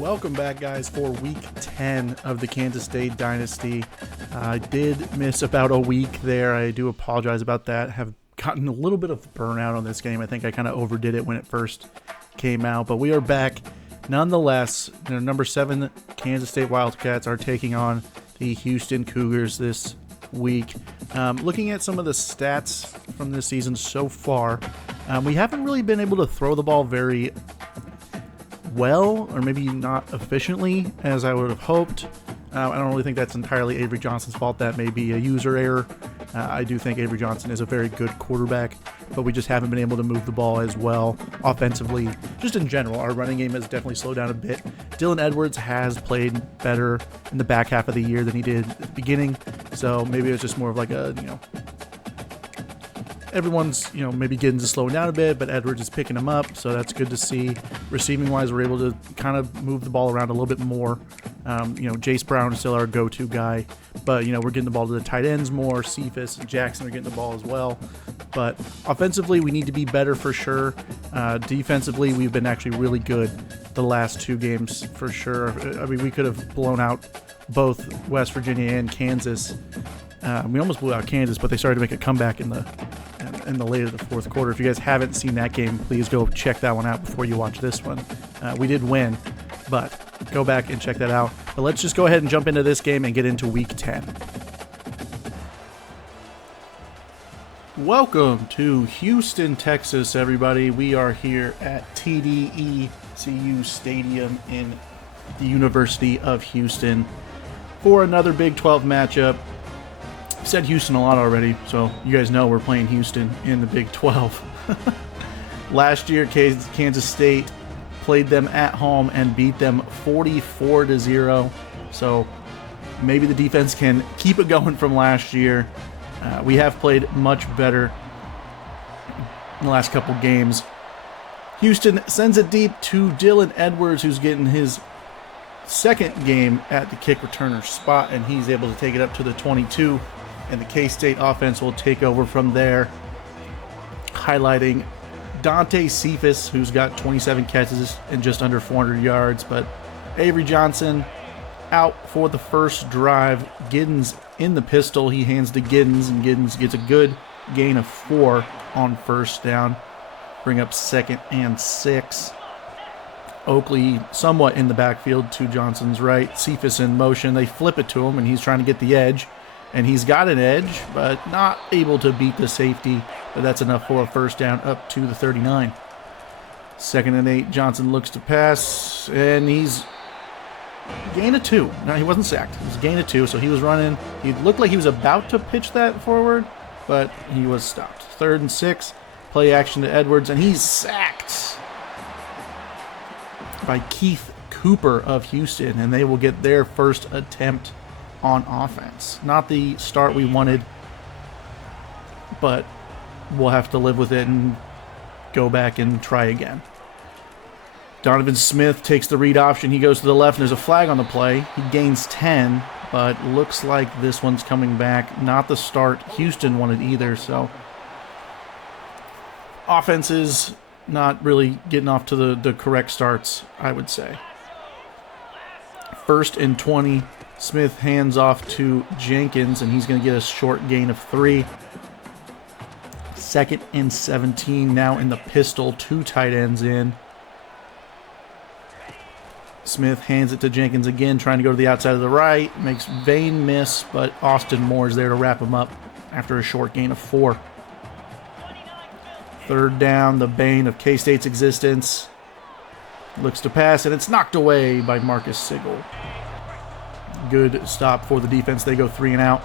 Welcome back, guys, for week 10 of the Kansas State Dynasty. I did miss about a week there. I do apologize about that. Have gotten a little bit of burnout on this game. I think I kind of overdid it when it first came out, but we are back nonetheless. Their number 7 Kansas State Wildcats are taking on the Houston Cougars this week. Looking at some of the stats from this season so far, we haven't really been able to throw the ball very well, or maybe not efficiently as I would have hoped. I don't really think that's entirely Avery Johnson's fault. That may be a user error. I do think Avery Johnson is a very good quarterback, but we just haven't been able to move the ball as well offensively. Just in general, our running game has definitely slowed down a bit. Dylan Edwards has played better in the back half of the year than he did at the beginning, so maybe it was just more of like a, everyone's, maybe getting to slow down a bit, but Edwards is picking him up, so that's good to see. Receiving-wise, we're able to kind of move the ball around a little bit more. Jace Brown is still our go-to guy, but, we're getting the ball to the tight ends more. Cephas and Jackson are getting the ball as well. But offensively, we need to be better for sure. Defensively, we've been actually really good the last 2 games for sure. I mean, we could have blown out both West Virginia and Kansas. We almost blew out Kansas, but they started to make a comeback in the late of the fourth quarter. If you guys haven't seen that game, please go check that one out before you watch this one. We did win, but go back and check that out. But let's just go ahead and jump into this game and get into week 10. Welcome to Houston, Texas, everybody. We are here at TDECU Stadium in the University of Houston for another Big 12 matchup. I've said Houston a lot already, so you guys know we're playing Houston in the Big 12. Last year, Kansas State played them at home and beat them 44-0. So maybe the defense can keep it going from last year. We have played much better in the last couple games. Houston sends it deep to Dylan Edwards, who's getting his second game at the kick returner spot, and he's able to take it up to the 22. And the K-State offense will take over from there, highlighting Dante Cephas, who's got 27 catches and just under 400 yards. But Avery Johnson out for the first drive. Giddens in the pistol. He hands to Giddens, and Giddens gets a good gain of 4 on first down. Bring up 2nd and 6. Oakley somewhat in the backfield to Johnson's right. Cephas in motion. They flip it to him, and he's trying to get the edge. And he's got an edge, but not able to beat the safety. But that's enough for a first down up to the 39. 2nd and 8, Johnson looks to pass, and he's gain of 2. No, he wasn't sacked. It was a gain of 2, so he was running. He looked like he was about to pitch that forward, but he was stopped. 3rd and 6, play action to Edwards, and he's sacked by Keith Cooper of Houston, and they will get their first attempt on offense. Not the start we wanted, but we'll have to live with it and go back and try again. Donovan Smith takes the read option. He goes to the left, and there's a flag on the play. He gains 10, but looks like this one's coming back. Not the start Houston wanted either, so offense is not really getting off to the correct starts, I would say. 1st and 20. Smith hands off to Jenkins, and he's going to get a short gain of 3. 2nd and 17, now in the pistol, 2 tight ends in. Smith hands it to Jenkins again, trying to go to the outside of the right. Makes vain miss, but Austin Moore is there to wrap him up after a short gain of 4. 3rd down, the bane of K-State's existence. Looks to pass, and it's knocked away by Marcus Sigel. Good stop for the defense. They go 3 and out,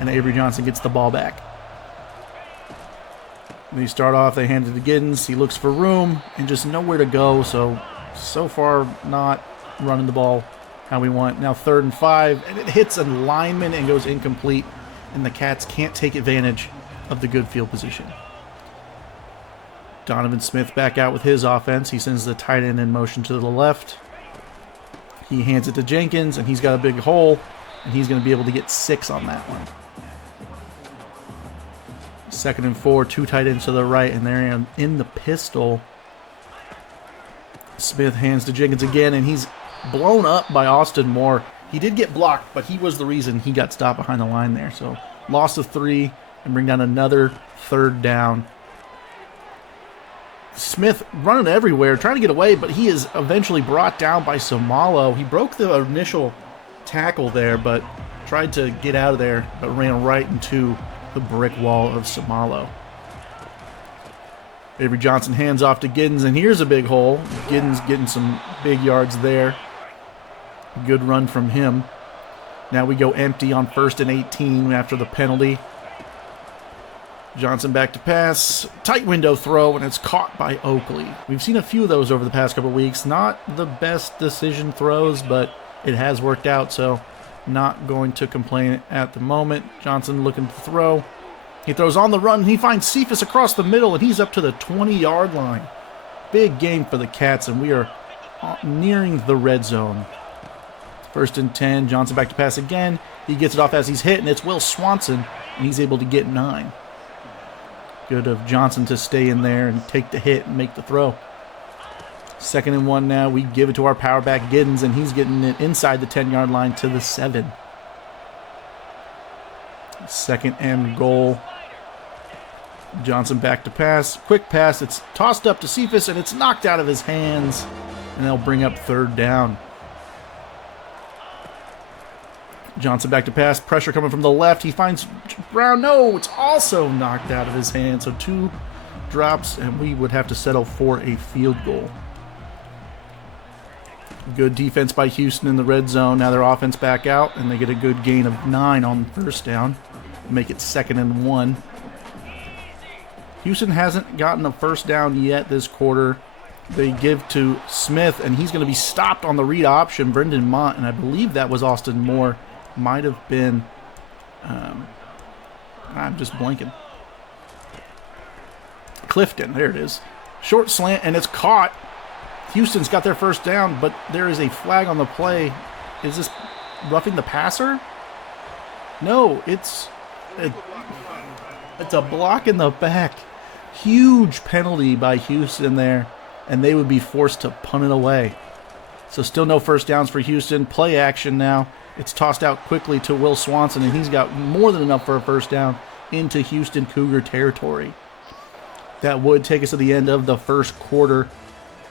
and Avery Johnson gets the ball back. They start off, they hand it to Giddens. He looks for room and just nowhere to go, so far not running the ball how we want. Now 3rd and 5, and it hits a lineman and goes incomplete, and the Cats can't take advantage of the good field position. Donovan Smith back out with his offense. He sends the tight end in motion to the left. He hands it to Jenkins, and he's got a big hole, and he's going to be able to get 6 on that one. 2nd and 4, 2 tight ends to the right, and they're in the pistol. Smith hands to Jenkins again, and he's blown up by Austin Moore. He did get blocked, but he was the reason he got stopped behind the line there. So loss of 3 and bring down another 3rd down. Smith running everywhere, trying to get away, but he is eventually brought down by Somalo. He broke the initial tackle there, but tried to get out of there, but ran right into the brick wall of Somalo. Avery Johnson hands off to Giddens, and here's a big hole. Giddens getting some big yards there. Good run from him. Now we go empty on 1st and 18 after the penalty. Johnson back to pass. Tight window throw, and it's caught by Oakley. We've seen a few of those over the past couple of weeks. Not the best decision throws, but it has worked out, so not going to complain at the moment. Johnson looking to throw. He throws on the run, and he finds Cephas across the middle, and he's up to the 20-yard line. Big game for the Cats, and we are nearing the red zone. 1st and 10. Johnson back to pass again. He gets it off as he's hit, and it's Will Swanson, and he's able to get 9. Good of Johnson to stay in there and take the hit and make the throw. 2nd and 1 now. We give it to our power back Giddens, and he's getting it inside the 10-yard line to the 7. 2nd and goal. Johnson back to pass. Quick pass. It's tossed up to Cephas, and it's knocked out of his hands. And they'll bring up 3rd down. Johnson back to pass. Pressure coming from the left. He finds Brown. No, it's also knocked out of his hand. So 2 drops, and we would have to settle for a field goal. Good defense by Houston in the red zone. Now their offense back out, and they get a good gain of 9 on 1st down. Make it 2nd and 1. Houston hasn't gotten a 1st down yet this quarter. They give to Smith, and he's going to be stopped on the read option. Brendan Mott, and I believe that was Austin Moore. Might have been, I'm just blanking. Clifton, there it is. Short slant, and it's caught. Houston's got their 1st down, but there is a flag on the play. Is this roughing the passer? No, it's a block in the back. Huge penalty by Houston there, and they would be forced to punt it away. So still no 1st downs for Houston. Play action now. It's tossed out quickly to Will Swanson, and he's got more than enough for a 1st down into Houston Cougar territory. That would take us to the end of the 1st quarter,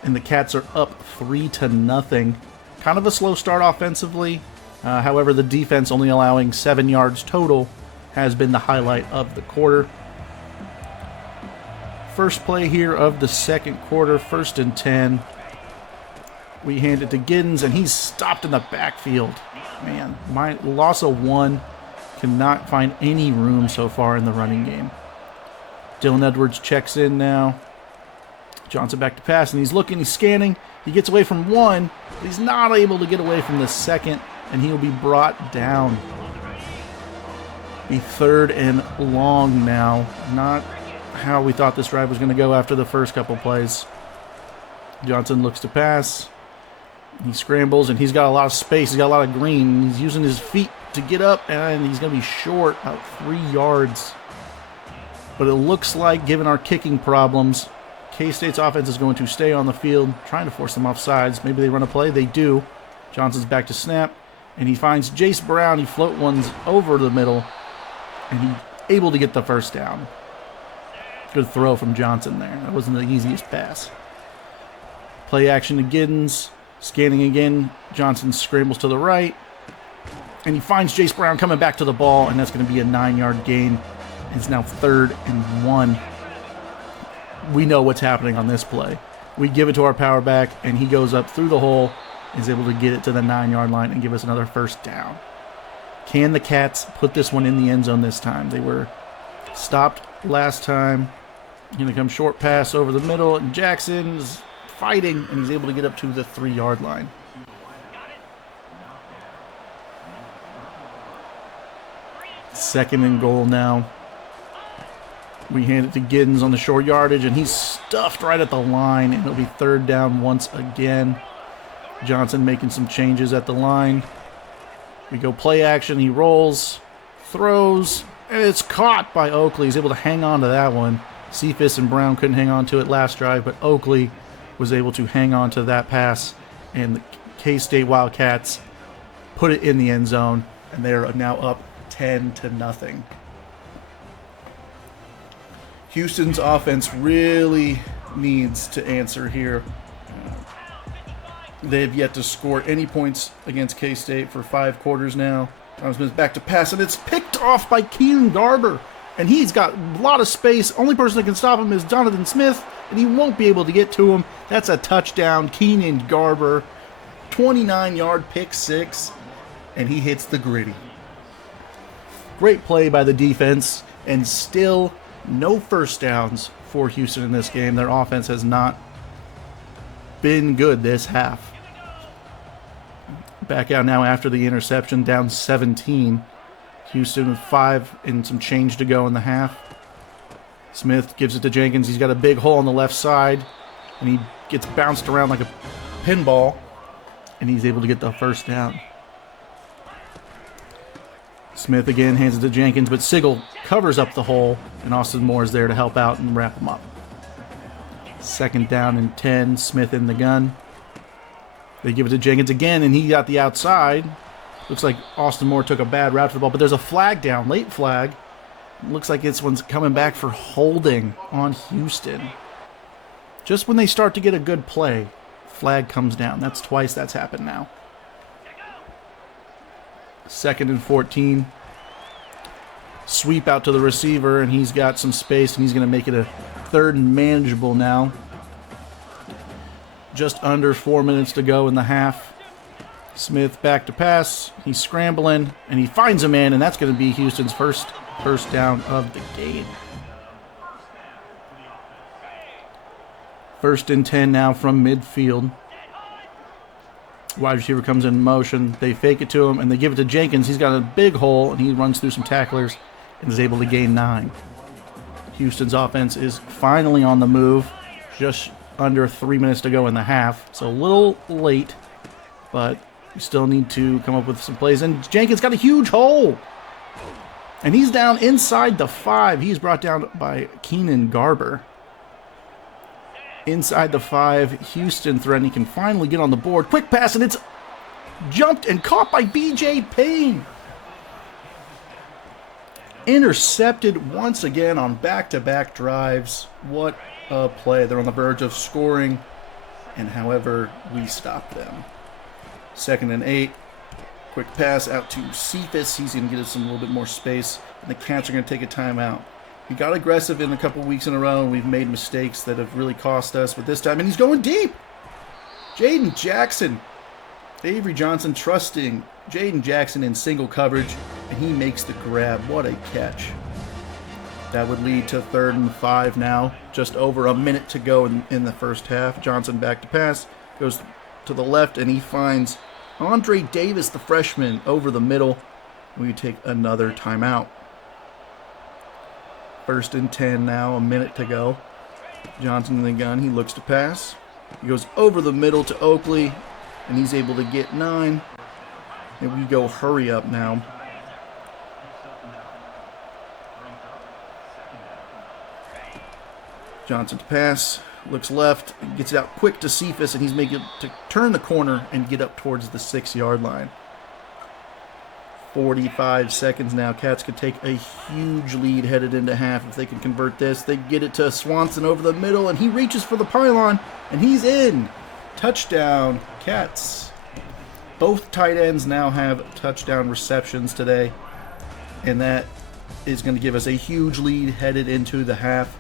and the Cats are up 3-0. Kind of a slow start offensively. However, the defense only allowing 7 yards total has been the highlight of the quarter. First play here of the 2nd quarter, 1st and 10. We hand it to Giddens, and he's stopped in the backfield. Man, my loss of 1 cannot find any room so far in the running game. Dylan Edwards checks in now. Johnson back to pass, and he's looking, he's scanning. He gets away from 1, but he's not able to get away from the 2nd, and he'll be brought down. Be 3rd and long now. Not how we thought this drive was going to go after the first couple plays. Johnson looks to pass. He scrambles, and he's got a lot of space. He's got a lot of green. He's using his feet to get up, and he's going to be short, about 3 yards. But it looks like, given our kicking problems, K-State's offense is going to stay on the field, trying to force them off sides. Maybe they run a play. They do. Johnson's back to snap, and he finds Jace Brown. He float ones over the middle, and he's able to get the 1st down. Good throw from Johnson there. That wasn't the easiest pass. Play action to Giddens. Scanning again. Johnson scrambles to the right, and he finds Jace Brown coming back to the ball, and that's going to be a 9-yard gain. It's now 3rd and 1. We know what's happening on this play. We give it to our power back, and he goes up through the hole, is able to get it to the 9-yard line and give us another 1st down. Can the Cats put this one in the end zone this time? They were stopped last time. Going to come short pass over the middle, and Jackson's fighting, and he's able to get up to the 3-yard line. Second and goal now. We hand it to Giddens on the short yardage, and he's stuffed right at the line, and it'll be 3rd down once again. Johnson making some changes at the line. We go play action. He rolls, throws, and it's caught by Oakley. He's able to hang on to that one. Cephas and Brown couldn't hang on to it last drive, but Oakley was able to hang on to that pass, and the K-State Wildcats put it in the end zone, and they're now up 10-0. Houston's offense really needs to answer here. They've yet to score any points against K-State for 5 quarters now. Thomas Smith back to pass, and it's picked off by Keenan Garber. And he's got a lot of space. Only person that can stop him is Jonathan Smith, and he won't be able to get to him. That's a touchdown. Keenan Garber, 29-yard pick six, and he hits the gritty. Great play by the defense, and still no first downs for Houston in this game. Their offense has not been good this half. Back out now after the interception, down 17. Houston with 5 and some change to go in the half. Smith gives it to Jenkins. He's got a big hole on the left side, and he gets bounced around like a pinball, and he's able to get the first down. Smith again hands it to Jenkins, but Sigel covers up the hole, and Austin Moore is there to help out and wrap him up. 2nd down and 10, Smith in the gun. They give it to Jenkins again, and he got the outside. Looks like Austin Moore took a bad route for the ball, but there's a flag down, late flag. Looks like this one's coming back for holding on Houston. Just when they start to get a good play, flag comes down. That's twice that's happened now. 2nd and 14. Sweep out to the receiver, and he's got some space, and he's going to make it a 3rd and manageable now. Just under 4 minutes to go in the half. Smith back to pass. He's scrambling, and he finds a man, and that's going to be Houston's first down of the game. 1st and 10 now from midfield. Wide receiver comes in motion. They fake it to him, and they give it to Jenkins. He's got a big hole, and he runs through some tacklers and is able to gain 9. Houston's offense is finally on the move. Just under 3 minutes to go in the half. So a little late, but we still need to come up with some plays. And Jenkins got a huge hole. And he's down inside the 5. He's brought down by Keenan Garber. Inside the 5, Houston threatening, can finally get on the board. Quick pass, and it's jumped and caught by B.J. Payne. Intercepted once again on back-to-back drives. What a play. They're on the verge of scoring, and however, we stop them. 2nd and 8. Quick pass out to Cephas. He's going to get us a little bit more space, and the Cats are going to take a timeout. He got aggressive in a couple weeks in a row, and we've made mistakes that have really cost us. But this time, and he's going deep. Jaden Jackson. Avery Johnson trusting Jaden Jackson in single coverage, and he makes the grab. What a catch. That would lead to 3rd and 5 now. Just over a minute to go in the first half. Johnson back to pass. Goes to the left, and he finds Andre Davis, the freshman, over the middle. We take another timeout. 1st and 10 now, a minute to go. Johnson in the gun, he looks to pass. He goes over the middle to Oakley, and he's able to get 9. And we go hurry up now. Johnson to pass, looks left, gets it out quick to Cephas, and he's making to turn the corner and get up towards the 6-yard line. 45 seconds now. Cats could take a huge lead headed into half if they can convert this. They get it to Swanson over the middle, and he reaches for the pylon, and he's in. Touchdown, Cats. Both tight ends now have touchdown receptions today, and that is going to give us a huge lead headed into the half.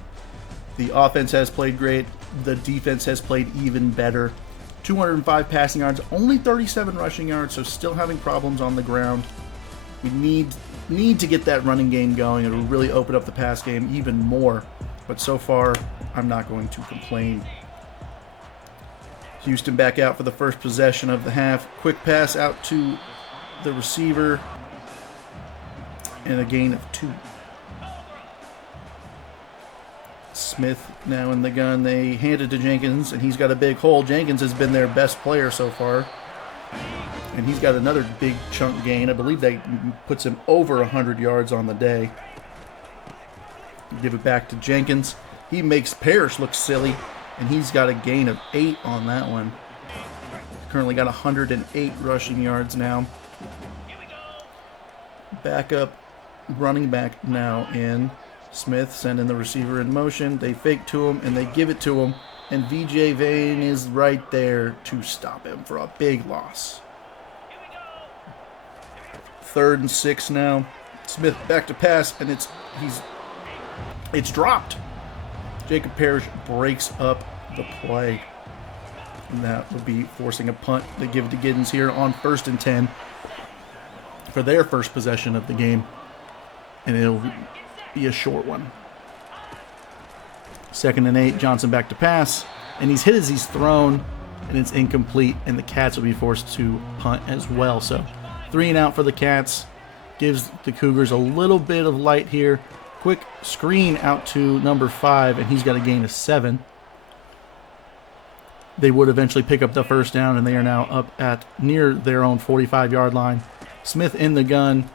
The offense has played great. The defense has played even better. 205 passing yards, only 37 rushing yards, so still having problems on the ground. We need to get that running game going. It'll really open up the pass game even more. But so far, I'm not going to complain. Houston back out for the first possession of the half. Quick pass out to the receiver. And a gain of 2. Smith now in the gun. They hand it to Jenkins, and he's got a big hole. Jenkins has been their best player so far. And he's got another big chunk gain. I believe that puts him over 100 yards on the day. Give it back to Jenkins. He makes Parrish look silly, and he's got a gain of 8 on that one. currently got 108 rushing yards now. Backup running back now in. Smith sending the receiver in motion. They fake to him, and they give it to him. And VJ Vane is right there to stop him for a big loss. 3rd and 6 now. Smith back to pass, and it's dropped. Jacob Parrish breaks up the play. And that would be forcing a punt. They give it to Giddens here on 1st and 10 for their first possession of the game. And it'll be a short one. 2nd and 8, Johnson back to pass. And he's hit as he's thrown, and it's incomplete. And the Cats will be forced to punt as well. So 3 and out for the Cats. Gives the Cougars a little bit of light here. Quick screen out to number 5, and he's got a gain of 7. They would eventually pick up the first down, and they are now up at near their own 45-yard line. Smith in the gun,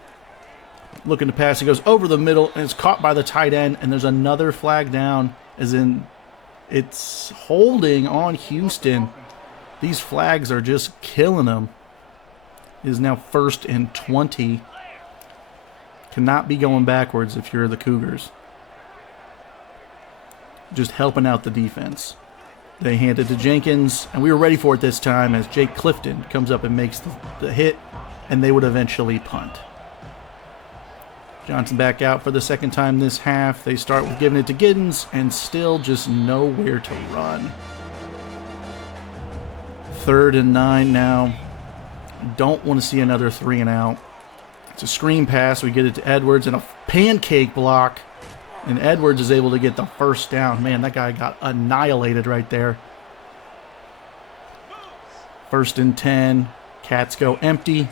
looking to pass. He goes over the middle, and it's caught by the tight end, and there's another flag down, as in it's holding on Houston. These flags are just killing them. It is now 1st and 20. Cannot be going backwards if you're the Cougars. Just helping out the defense. They hand it to Jenkins, and we were ready for it this time as Jake Clifton comes up and makes the hit, and they would eventually punt. Johnson back out for the 2nd time this half. They start with giving it to Giddens, and still just nowhere to run. 3rd and 9 now. Don't want to see another 3 and out. It's a screen pass. We get it to Edwards, and a pancake block. And Edwards is able to get the first down. Man, that guy got annihilated right there. 1st and 10. Cats go empty.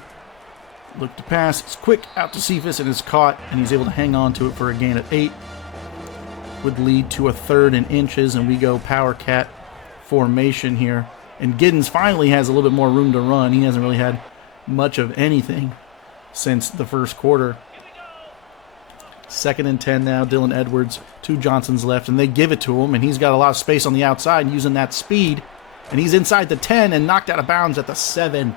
Look to pass. It's quick out to Cephas, and it's caught. And he's able to hang on to it for a gain of 8. Would lead to a 3rd and inches. And we go power cat formation here. And Giddens finally has a little bit more room to run. He hasn't really had much of anything since the first quarter. 2nd and 10 now. Dylan Edwards to Johnson's left, and they give it to him, and he's got a lot of space on the outside using that speed, and he's inside the 10 and knocked out of bounds at the 7.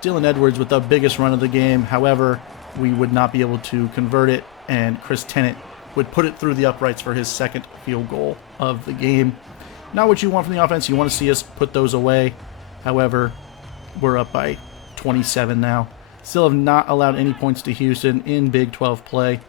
Dylan Edwards with the biggest run of the game. However, we would not be able to convert it, and Chris Tennant would put it through the uprights for his 2nd field goal of the game. Not what you want from the offense. You want to see us put those away. However, we're up by 27 now. Still have not allowed any points to Houston in Big 12 play.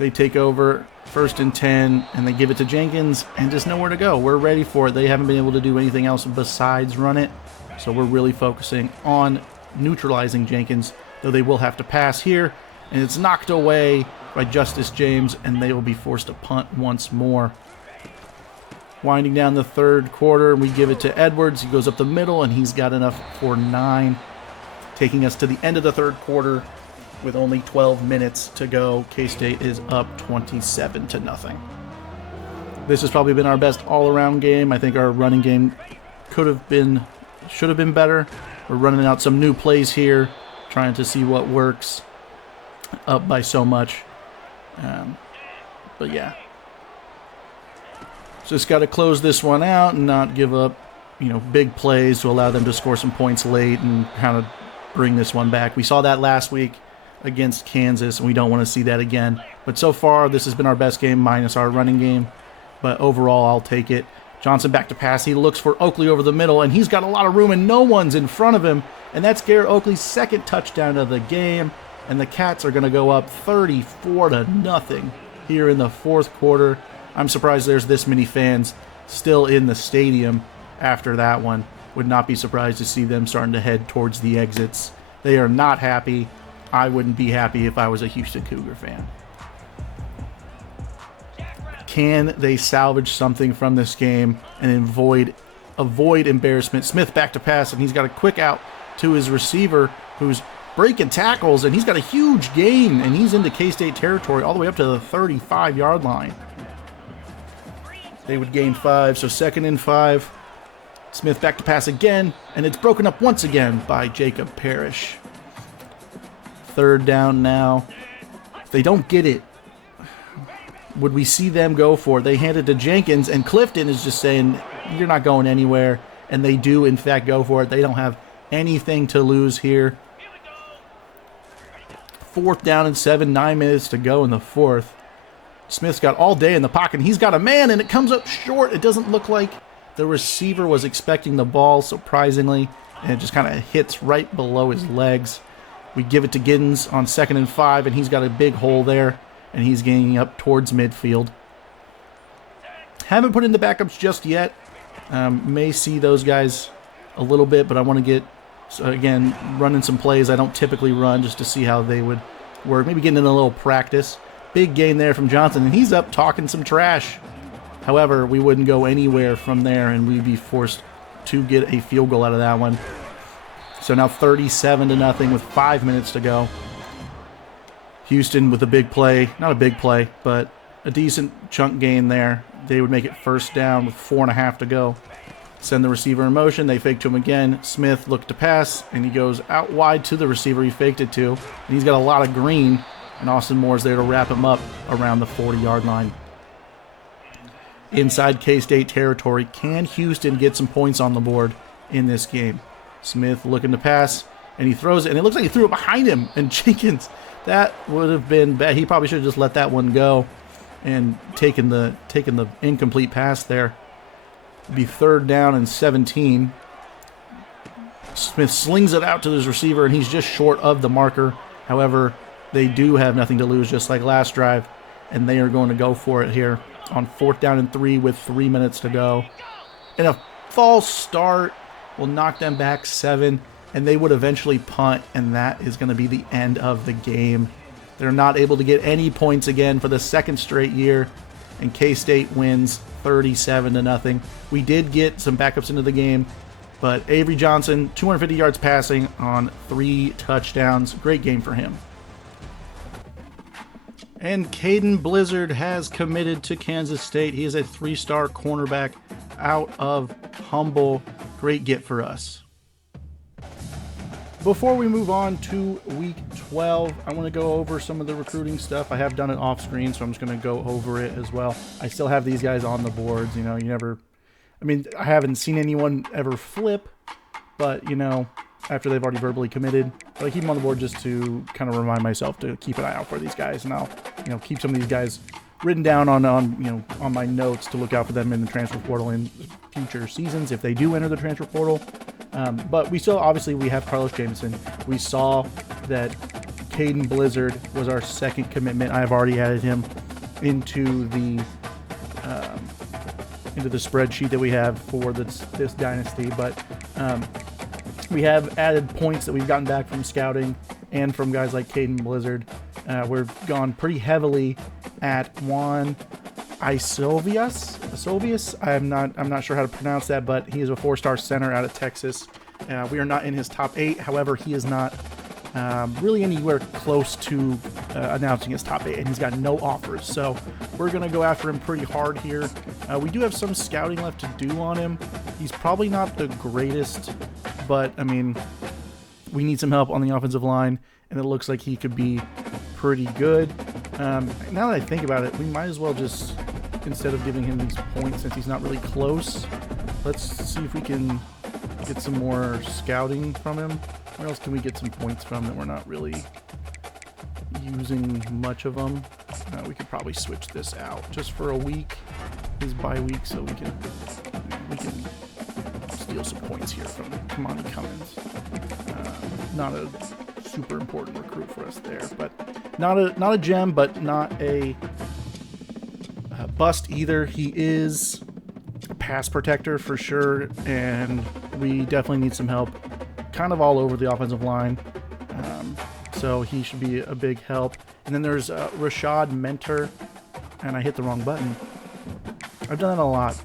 They take over 1st and 10, and they give it to Jenkins, and just nowhere to go. We're ready for it. They haven't been able to do anything else besides run it, so we're really focusing on neutralizing Jenkins, though they will have to pass here, and it's knocked away by Justice James, and they will be forced to punt once more. Winding down the 3rd quarter, we give it to Edwards. He goes up the middle, and he's got enough for 9, taking us to the end of the 3rd quarter. With only 12 minutes to go, K-State is up 27-0. This has probably been our best all-around game. I think our running game should have been better. We're running out some new plays here, trying to see what works. Up by so much. But yeah. Just got to close this one out and not give up, big plays to allow them to score some points late and kind of bring this one back. We saw that last week against Kansas, and we don't want to see that again. But so far, this has been our best game minus our running game. But overall, I'll take it. Johnson back to pass. He looks for Oakley over the middle, and he's got a lot of room, and no one's in front of him. And that's Garrett Oakley's 2nd touchdown of the game. And the Cats are going to go up 34-0 here in the 4th quarter. I'm surprised there's this many fans still in the stadium after that one. Would not be surprised to see them starting to head towards the exits. They are not happy. I wouldn't be happy if I was a Houston Cougar fan. Can they salvage something from this game and avoid embarrassment? Smith back to pass, and he's got a quick out to his receiver who's breaking tackles, and he's got a huge gain, and he's into K-State territory all the way up to the 35-yard line. They would gain 5, so 2nd and 5. Smith back to pass again, and it's broken up once again by Jacob Parrish. 3rd down now. If they don't get it, would we see them go for it? They hand it to Jenkins, and Clifton is just saying, you're not going anywhere. and they do, in fact, go for it. They don't have anything to lose here. 4th down and 7, 9 minutes to go in the 4th. Smith's got all day in the pocket, and he's got a man, and it comes up short. It doesn't look like the receiver was expecting the ball, surprisingly, and it just kind of hits right below his legs. We give it to Giddens on 2nd and 5, and he's got a big hole there, and he's gaining up towards midfield. Haven't put in the backups just yet. May see those guys a little bit, but I want to get, again, running some plays I don't typically run just to see how they would work. Maybe getting in a little practice. Big gain there from Johnson, and he's up talking some trash. However, we wouldn't go anywhere from there, and we'd be forced to get a field goal out of that one. So now 37-0 with 5 minutes to go. Houston with a big play. Not a big play, but a decent chunk gain there. They would make it 1st down with 4.5 to go. Send the receiver in motion. They fake to him again. Smith looked to pass, and he goes out wide to the receiver he faked it to. And he's got a lot of green, and Austin Moore's there to wrap him up around the 40-yard line. Inside K-State territory, can Houston get some points on the board in this game? Smith looking to pass, and he throws it, and it looks like he threw it behind him, and Jenkins, that would have been bad. He probably should have just let that one go and taken the incomplete pass there. It'd be 3rd down and 17. Smith slings it out to his receiver, and he's just short of the marker. However, they do have nothing to lose, just like last drive, and they are going to go for it here on 4th down and 3 with 3 minutes to go. And a false start will knock them back 7, and they would eventually punt, and that is going to be the end of the game. They're not able to get any points again for the 2nd straight year, and K-State wins 37-0. We did get some backups into the game, but Avery Johnson, 250 yards passing on 3 touchdowns. Great game for him. And Caden Blizzard has committed to Kansas State. He is a 3-star cornerback out of Humble. Great get for us. Before we move on to Week 12, I want to go over some of the recruiting stuff. I have done it off screen, so I'm just going to go over it as well. I still have these guys on the boards. You know, I haven't seen anyone ever flip, but, after they've already verbally committed. But I keep them on the board just to kind of remind myself to keep an eye out for these guys, and I'll keep some of these guys written down on my notes to look out for them in the transfer portal in future seasons if they do enter the transfer portal. But we have Carlos Jameson. We saw that Caden Blizzard was our 2nd commitment. I've already added him into the spreadsheet that we have for this dynasty, but we have added points that we've gotten back from scouting and from guys like Caden Blizzard. We've gone pretty heavily at Juan Isovius. I'm not sure how to pronounce that, but he is a 4-star center out of Texas. We are not in his top 8. However, he is not really anywhere close to announcing his top 8, and he's got no offers. So we're going to go after him pretty hard here. We do have some scouting left to do on him. He's probably not the greatest, but, we need some help on the offensive line, and it looks like he could be pretty good. Now that I think about it, we might as well just, instead of giving him these points since he's not really close, let's see if we can get some more scouting from him. Where else can we get some points from that we're not really using much of them? We could probably switch this out just for a week, his bye week, so we can steal some points here from Kamani Cummins. Not a super important recruit for us there, but not a gem, but not a bust either. He is a pass protector for sure, and we definitely need some help kind of all over the offensive line. So he should be a big help. And then there's Rashad Mentor, and I hit the wrong button. I've done that a lot.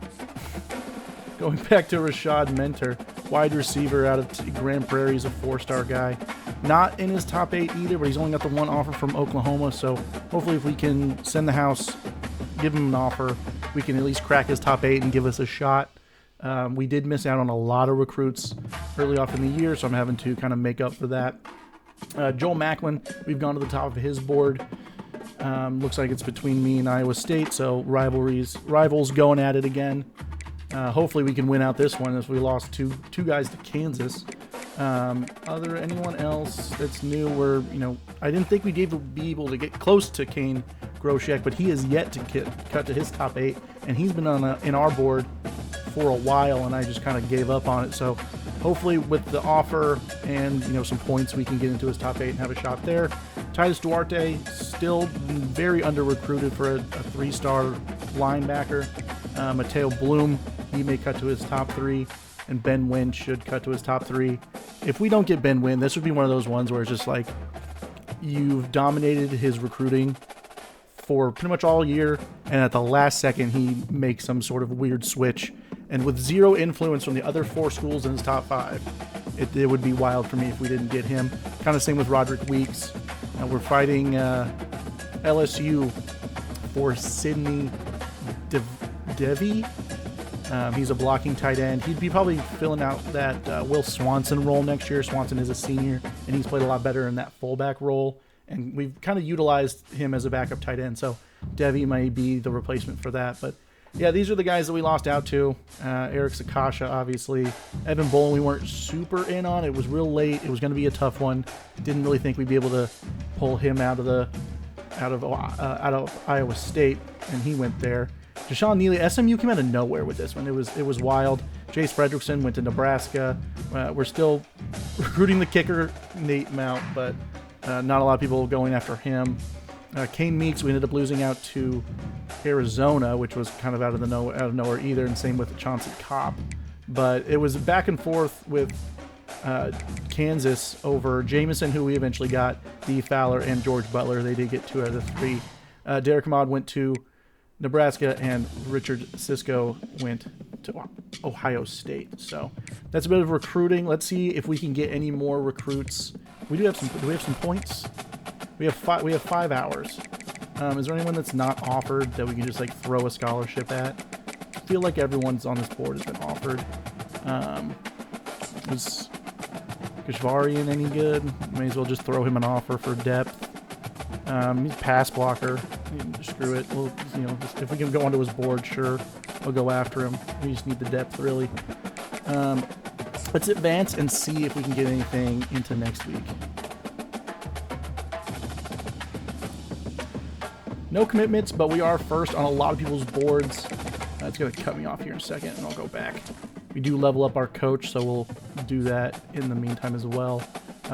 Going back to Rashad Mentor, wide receiver out of Grand Prairie. He's a 4-star guy. Not in his top 8 either, but he's only got the 1 offer from Oklahoma. So hopefully if we can send the house, give him an offer, we can at least crack his top 8 and give us a shot. We did miss out on a lot of recruits early off in the year, so I'm having to kind of make up for that. Joel Macklin, we've gone to the top of his board. Looks like it's between me and Iowa State, so rivals going at it again. Hopefully we can win out this one, as we lost two guys to Kansas. Anyone else that's new? I didn't think we'd be able to get close to Kane Groshek, but he has yet to cut to his top 8, and he's been in our board for a while, and I just kind of gave up on it. So hopefully with the offer and some points, we can get into his top 8 and have a shot there. Titus Duarte, still very under recruited for a 3-star linebacker. Mateo Bloom, he may cut to his top 3, and Ben Wynn should cut to his top 3. If we don't get Ben Wynn, this would be one of those ones where it's just like you've dominated his recruiting for pretty much all year, and at the last second he makes some sort of weird switch, and with zero influence from the other 4 schools in his top 5, it would be wild for me if we didn't get him. Kind of same with Roderick Weeks. We're fighting LSU for Sidney Devi. He's a blocking tight end. He'd be probably filling out that Will Swanson role next year. Swanson is a senior, and he's played a lot better in that fullback role, and we've kind of utilized him as a backup tight end, so Devi might be the replacement for that. But yeah, these are the guys that we lost out to. Eric Sakasha, obviously. Evan Bolin, we weren't super in on. It was real late. It was going to be a tough one. Didn't really think we'd be able to pull him out of Iowa State, and he went there. Deshaun Neely, SMU came out of nowhere with this one. It was wild. Jace Fredrickson went to Nebraska. We're still recruiting the kicker, Nate Mount, but not a lot of people going after him. Kane Meeks, we ended up losing out to Arizona, which was kind of out of nowhere either, and same with Chauncey Kopp. But it was back and forth with Kansas over Jameson, who we eventually got, Dee Fowler, and George Butler. They did get 2 out of the 3. Derek Ahmad went to Nebraska, and Richard Cisco went to Ohio State. So that's a bit of recruiting. Let's see if we can get any more recruits. Do we have some points? We have 5 hours. Is there anyone that's not offered that we can just throw a scholarship at? I feel like everyone's on this board has been offered. Was Kashvarian any good? May as well just throw him an offer for depth. He's a pass blocker. Screw it. We'll, if we can go onto his board, sure, we'll go after him. We just need the depth, really. Let's advance and see if we can get anything into next week. No commitments, but we are first on a lot of people's boards. It's going to cut me off here in a second, and I'll go back. We do level up our coach, so we'll do that in the meantime as well.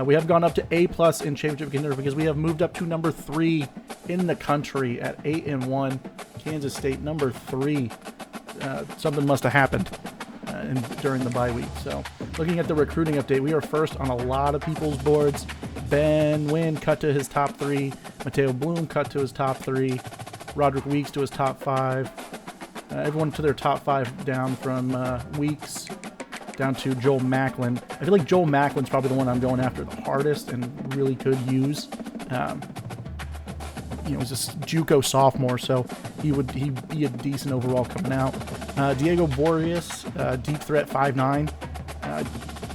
We have gone up to A+ in championship contender because we have moved up to number 3 in the country at 8-1. Kansas State, number 3. Something must have happened during the bye week. So looking at the recruiting update, we are first on a lot of people's boards. Ben Wynn cut to his top 3. Mateo Bloom cut to his top 3. Roderick Weeks to his top 5. Everyone to their top 5 down from Weeks down to Joel Macklin. I feel like Joel Macklin's probably the one I'm going after the hardest and really could use. He's a JUCO sophomore, so he'd be a decent overall coming out. Diego Borges, deep threat, 5'9".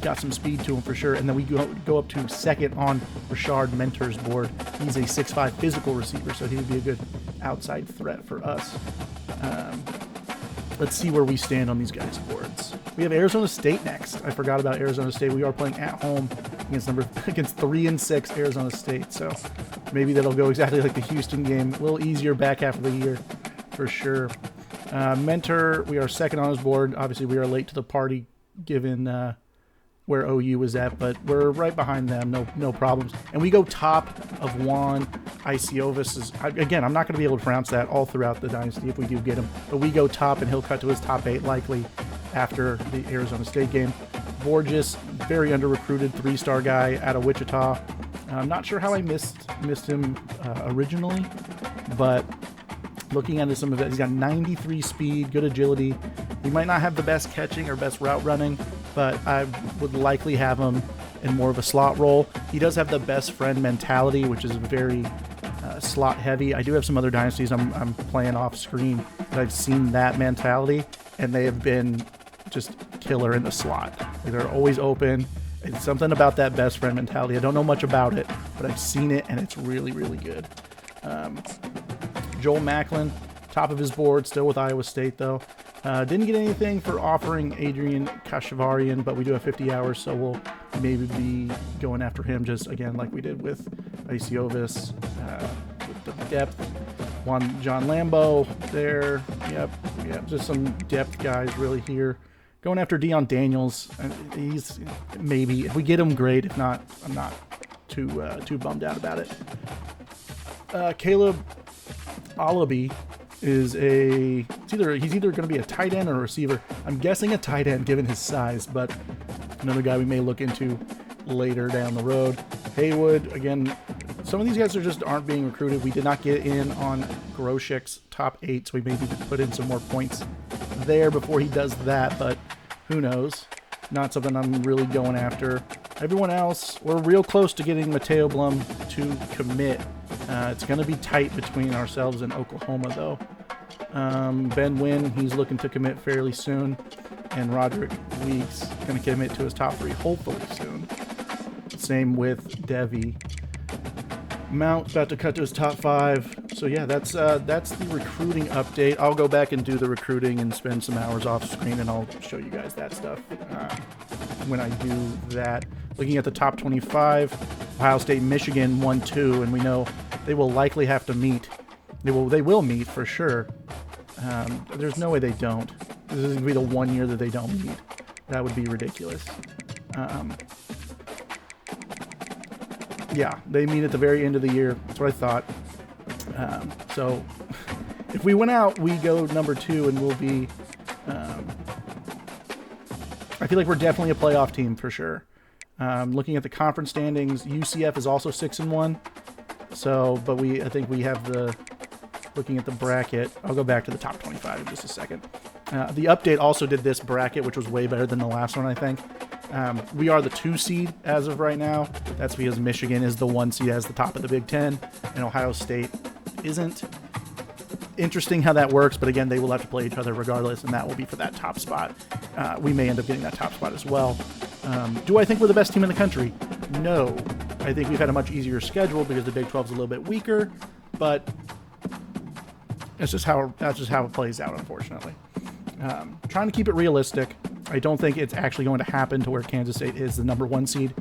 Got some speed to him for sure. And then we go up to second on Rashard Mentor's board. He's a 6'5" physical receiver, so he would be a good outside threat for us. Let's see where we stand on these guys' boards. We have Arizona State next. I forgot about Arizona State. We are playing at home against 3-6 Arizona State, so maybe that'll go exactly like the Houston game. A little easier back half of the year for sure. Mentor, we are second on his board. Obviously, we are late to the party given where OU was at, but we're right behind them. No problems. And we go top of Juan Isiovis. Again, I'm not going to be able to pronounce that all throughout the Dynasty if we do get him, but we go top, and he'll cut to his top 8 likely after the Arizona State game. Borges, very under-recruited 3-star guy out of Wichita. I'm not sure how I missed him originally, but looking at some of it, he's got 93 speed, good agility. He might not have the best catching or best route running, but I would likely have him in more of a slot role. He does have the best friend mentality, which is very slot heavy. I do have some other dynasties I'm playing off screen that I've seen that mentality, and they have been just killer in the slot. They're always open. It's something about that best friend mentality. I don't know much about it, but I've seen it, and it's really, really good. Joel Macklin, top of his board, still with Iowa State, though. Didn't get anything for offering Adrian Kashavarian, but we do have 50 hours, so we'll maybe be going after him just, again, like we did with Isiovis, with the depth. John Lambo there. Yep, just some depth guys really here. Going after Deion Daniels. He's maybe, if we get him, great. If not, I'm not too bummed out about it. Caleb Alabi is he's either going to be a tight end or a receiver. I'm guessing a tight end given his size, but another guy we may look into later down the road. Haywood, again, some of these guys aren't being recruited. We did not get in on Groshek's top 8, so we may need to put in some more points there before he does that, but who knows? Not something I'm really going after. Everyone else, we're real close to getting Mateo Blum to commit. It's going to be tight between ourselves and Oklahoma, though. Ben Wynn, he's looking to commit fairly soon. And Roderick Weeks going to commit to his top 3 hopefully soon. Same with Devi. Mount about to cut to his top 5. So yeah, that's the recruiting update. I'll go back and do the recruiting and spend some hours off screen, and I'll show you guys that stuff when I do that. Looking at the top 25, Ohio State, Michigan 1-2, and we know they will likely have to meet. They will meet for sure. There's no way they don't. This is going to be the one year that they don't meet. That would be ridiculous. Yeah, they meet at the very end of the year. That's what I thought. So if we win out, we go number 2, and we'll be... I feel like we're definitely a playoff team for sure. Looking at the conference standings, UCF is also 6-1. So, but I think we have looking at the bracket, I'll go back to the top 25 in just a second. The update also did this bracket, which was way better than the last one, I think. We are the 2 seed as of right now. That's because Michigan is the 1 seed as the top of the Big Ten, and Ohio State isn't. Interesting how that works, but again, they will have to play each other regardless, and that will be for that top spot. We may end up getting that top spot as well. Do I think we're the best team in the country? No. I think we've had a much easier schedule because the Big 12 is a little bit weaker, but that's just how it plays out, unfortunately. Trying to keep it realistic. I don't think it's actually going to happen to where Kansas State is the number 1 seed,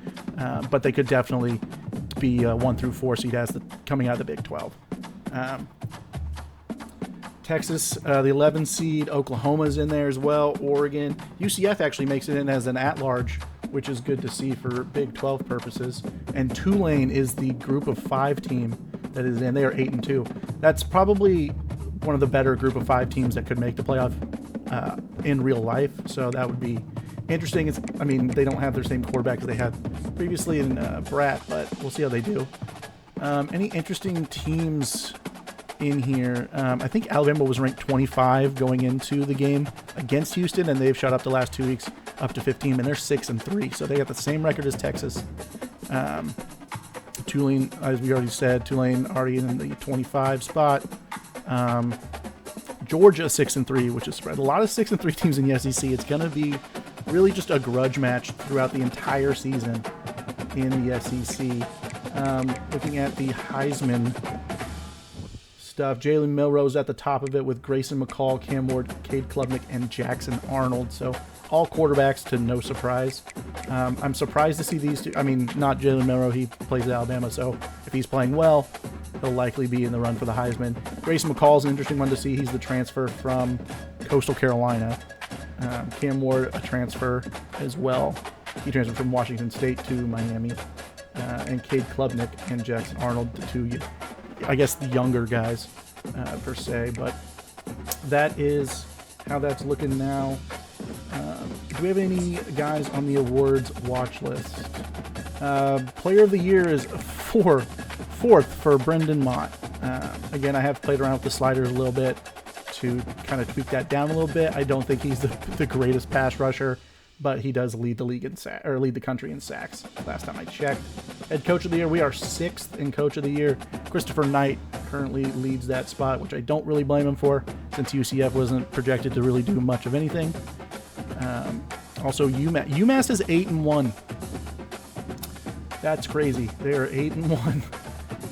but they could definitely be a 1 through 4 seed coming out of the Big 12. Texas, the 11 seed. Oklahoma's in there as well. Oregon. UCF actually makes it in as an at-large, which is good to see for Big 12 purposes. And Tulane is the group of 5 team that is in. They are 8-2. That's probably one of the better group of 5 teams that could make the playoff in real life. So that would be interesting. They don't have their same quarterback as they had previously in Bratt, but we'll see how they do. Any interesting teams in here? I think Alabama was ranked 25 going into the game against Houston, and they've shot up the last 2 weeks up to 15, and they're 6-3, so they got the same record as Texas. Tulane, as we already said, Tulane already in the 25 spot. Georgia 6-3, which is spread. A lot of 6-3 teams in the SEC. It's going to be really just a grudge match throughout the entire season in the SEC. Looking at the Heisman stuff, Jalen Milrose at the top of it with Grayson McCall, Cam Ward, Cade Klubnik, and Jackson Arnold. So all quarterbacks to no surprise. I'm surprised to see these two. Not Jalen Milroe. He plays at Alabama, so if he's playing well, he'll likely be in the run for the Heisman. Grayson McCall is an interesting one to see. He's the transfer from Coastal Carolina. Cam Ward, a transfer as well. He transferred from Washington State to Miami. And Cade Klubnik and Jackson Arnold, the 2, I guess, the younger guys, per se. But that is how that's looking now. Do we have any guys on the awards watch list? Player of the Year is fourth for Brendan Mott. Again, I have played around with the sliders a little bit to kind of tweak that down a little bit. I don't think he's the greatest pass rusher, but he does lead the league in lead the country in sacks. Last time I checked. Head Coach of the Year, we are 6th in Coach of the Year. Christopher Knight currently leads that spot, which I don't really blame him for, since UCF wasn't projected to really do much of anything. Also, UMass is 8-1. That's crazy. They are 8-1,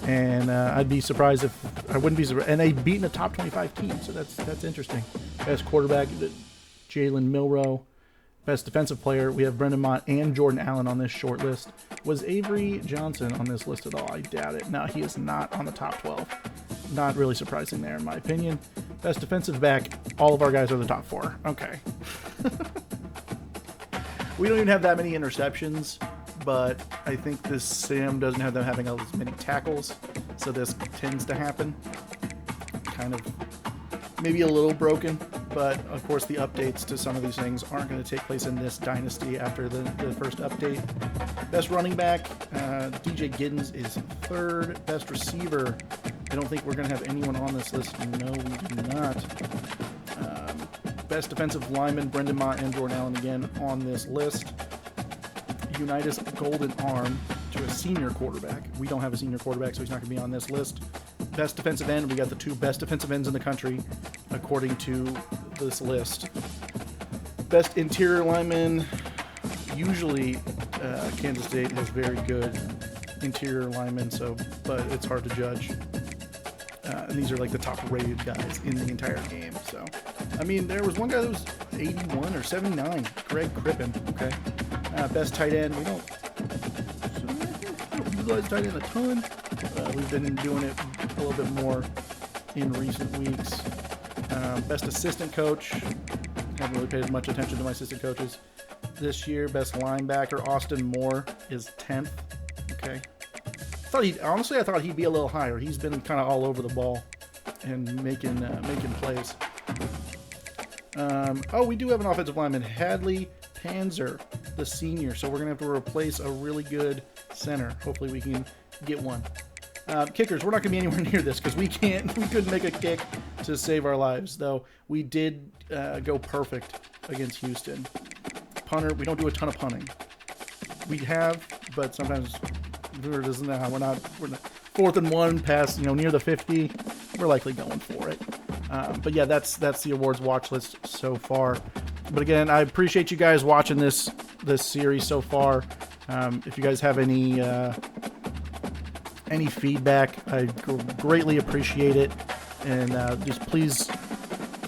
and I wouldn't be surprised if. And they've beaten a top 25 team, so that's interesting. Best quarterback, Jalen Milroe. Best defensive player, we have Brendan Mott and Jordan Allen on this short list. Was Avery Johnson on this list at all? I doubt it. No, he is not on the top 12. Not really surprising there, in my opinion. Best defensive back, all of our guys are the top 4. Okay. We don't even have that many interceptions, but I think this sim doesn't have them having as many tackles, so this tends to happen. Kind of maybe a little broken, but of course the updates to some of these things aren't going to take place in this dynasty after the first update. Best running back, DJ Giddens is 3rd. Best receiver, I don't think we're going to have anyone on this list. No, we do not. Best defensive lineman, Brendan Mott and Jordan Allen again on this list. Unitas golden arm to a senior quarterback. We don't have a senior quarterback, so he's not going to be on this list. Best defensive end, we got the 2 best defensive ends in the country, according to this list. Best interior lineman, usually Kansas State has very good interior linemen, but it's hard to judge. And these are like the top rated guys in the entire game. So, I mean, there was one guy that was 81 or 79, Greg Crippen. Okay. Best tight end, we don't utilize tight end a ton. We've been doing it a little bit more in recent weeks. Best assistant coach, haven't really paid as much attention to my assistant coaches this year. Best linebacker, Austin Moore is 10th. Okay. I thought he'd be a little higher. He's been kind of all over the ball and making plays. We do have an offensive lineman, Hadley Panzer, the senior. So we're gonna have to replace a really good center. Hopefully we can get one. Kickers, we're not gonna be anywhere near this because we couldn't make a kick to save our lives. Though we did go perfect against Houston. Punter, we don't do a ton of punting. We have, but sometimes. We're not 4th and 1 past, near the 50. We're likely going for it. But yeah, that's the awards watch list so far. But again, I appreciate you guys watching this series so far. If you guys have any feedback, I greatly appreciate it. And just please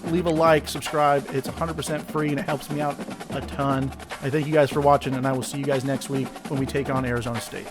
leave a like, subscribe. It's 100% free and it helps me out a ton. I thank you guys for watching, and I will see you guys next week when we take on Arizona State.